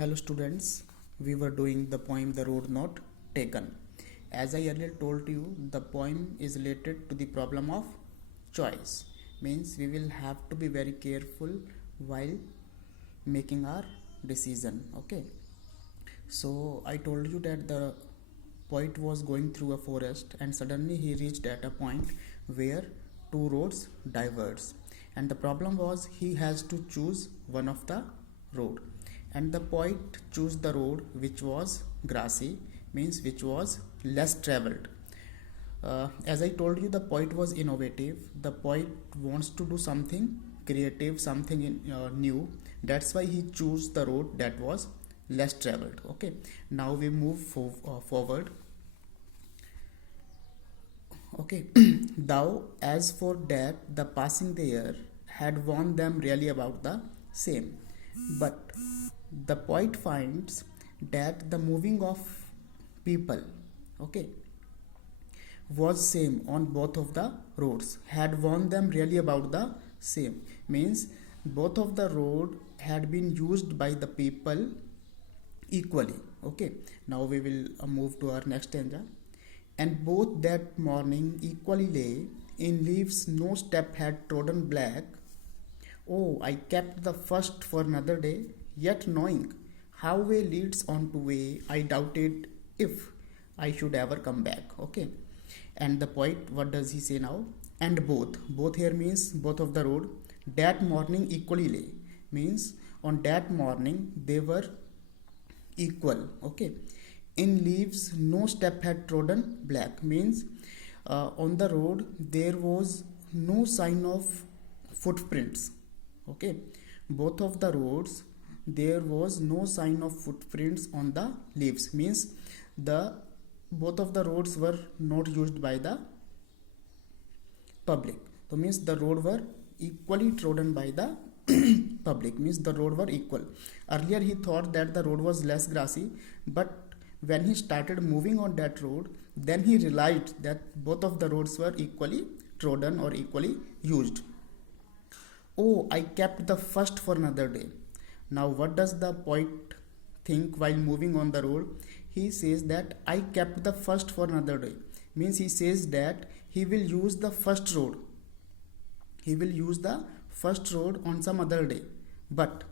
Hello students, we were doing the poem The Road Not Taken. As I earlier told you, the poem is related to the problem of choice. Means we will have to be very careful while making our decision. Okay. So I told you that the poet was going through a forest and suddenly he reached at a point where two roads diverged. And the problem was he has to choose one of the road, and the poet chose the road which was grassy, means which was less traveled. As I told you, the poet was innovative. The poet wants to do something creative, something new. That's why he chose the road that was less traveled. Okay, now we move forward. Okay. Thou, as for that, the passing there had warned them really about the same. But the poet finds that the moving of people, okay, was same on both of the roads, had warned them really about the same. Means both of the road had been used by the people equally. Okay, now we will move to our next stanza. And both that morning equally lay in leaves no step had trodden black. Oh, I kept the first for another day, yet knowing how way leads on to way, I doubted if I should ever come back. Okay. And the poet, what does he say now? And both. Both here means both of the road. That morning equally lay. Means on that morning they were equal. Okay. In leaves no step had trodden black. Means on the road there was no sign of footprints. Okay, both of the roads there was no sign of footprints on the leaves. Means the both of the roads were not used by the public. So means the road were equally trodden by the public. Means the road were equal. Earlier he thought that the road was less grassy, but when he started moving on that road, then he realized that both of the roads were equally trodden or equally used. Oh, I kept the first for another day. Now, what does the poet think while moving on the road? He says that I kept the first for another day. Means he says that he will use the first road. He will use the first road on some other day. But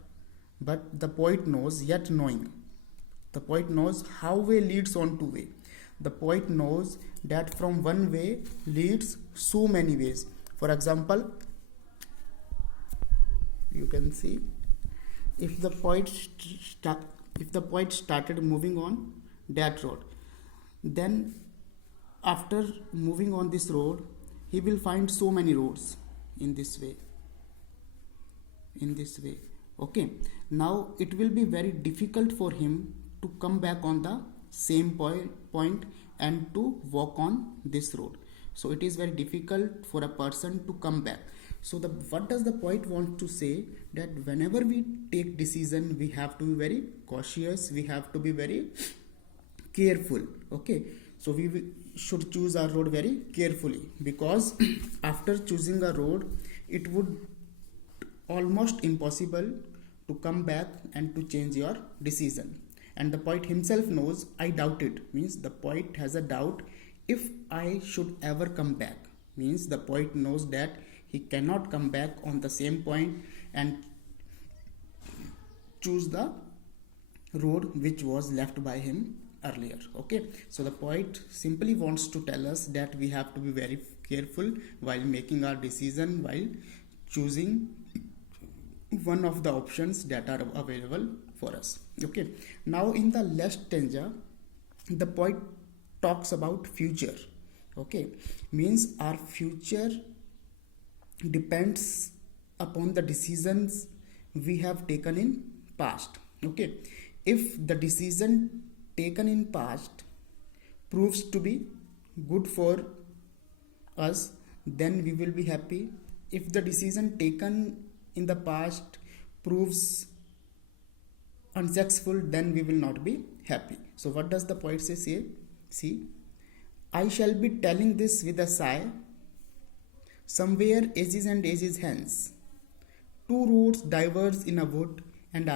the poet knows, yet knowing. The poet knows how way leads on to way. The poet knows that from one way leads so many ways. For example, you can see if the poet started moving on that road, then after moving on this road he will find so many roads in this way. Okay, now it will be very difficult for him to come back on the same point and to walk on this road. So it is very difficult for a person to come back. So what does the poet want to say? That whenever we take decision, we have to be very cautious, we have to be very careful. Okay, so we should choose our road very carefully, because after choosing a road it would almost impossible to come back and to change your decision. And the poet himself knows, I doubted. Means the poet has a doubt if I should ever come back. Means the poet knows that he cannot come back on the same point and choose the road which was left by him earlier. Okay, so the poet simply wants to tell us that we have to be very careful while making our decision, while choosing one of the options that are available for us. Okay, now in the last stanza the poet talks about future. Okay, means our future depends upon the decisions we have taken in past. Okay, if the decision taken in past proves to be good for us, then we will be happy. If the decision taken in the past proves unsuccessful, then we will not be happy. So what does the poet say? See, I shall be telling this with a sigh, somewhere ages and ages hence. Two roads diverge in a wood, and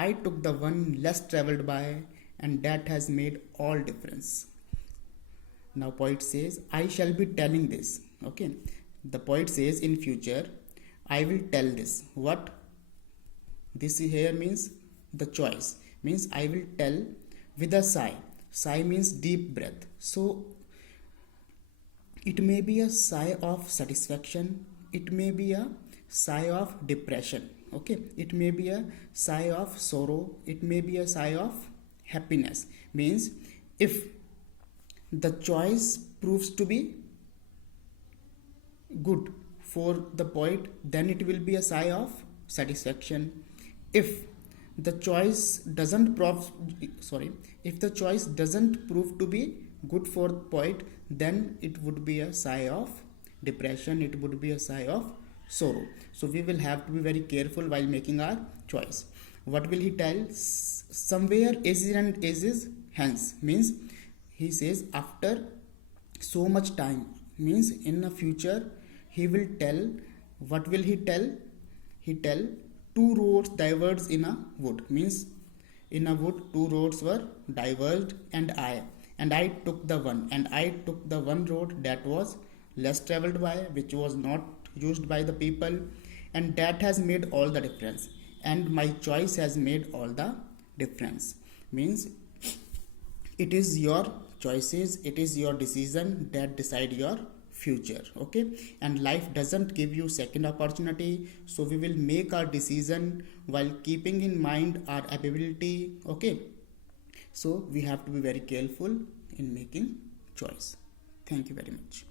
I took the one less traveled by, and that has made all difference. Now poet says, I shall be telling this. Okay, the poet says in future, I will tell this. What this here means, the choice means I will tell with a sigh. Sigh means deep breath. So it may be a sigh of satisfaction, it may be a sigh of depression. Okay, it may be a sigh of sorrow, it may be a sigh of happiness. Means if the choice proves to be good for the poet, then it will be a sigh of satisfaction. If the choice doesn't if the choice doesn't prove to be good for the poet, then it would be a sigh of depression, it would be a sigh of sorrow. So we will have to be very careful while making our choice. What will he tell? Somewhere ages and ages hence, means he says after so much time, means in the future he will tell. What will he tell? He tell two roads diverged in a wood, means in a wood two roads were diverged, and I took the one road that was less traveled by, which was not used by the people, and that has made all the difference, and my choice has made all the difference. Means it is your choices, it is your decision that decide your future. Okay, and life doesn't give you second opportunity, so we will make our decision while keeping in mind our ability. Okay, so we have to be very careful in making choice. Thank you very much.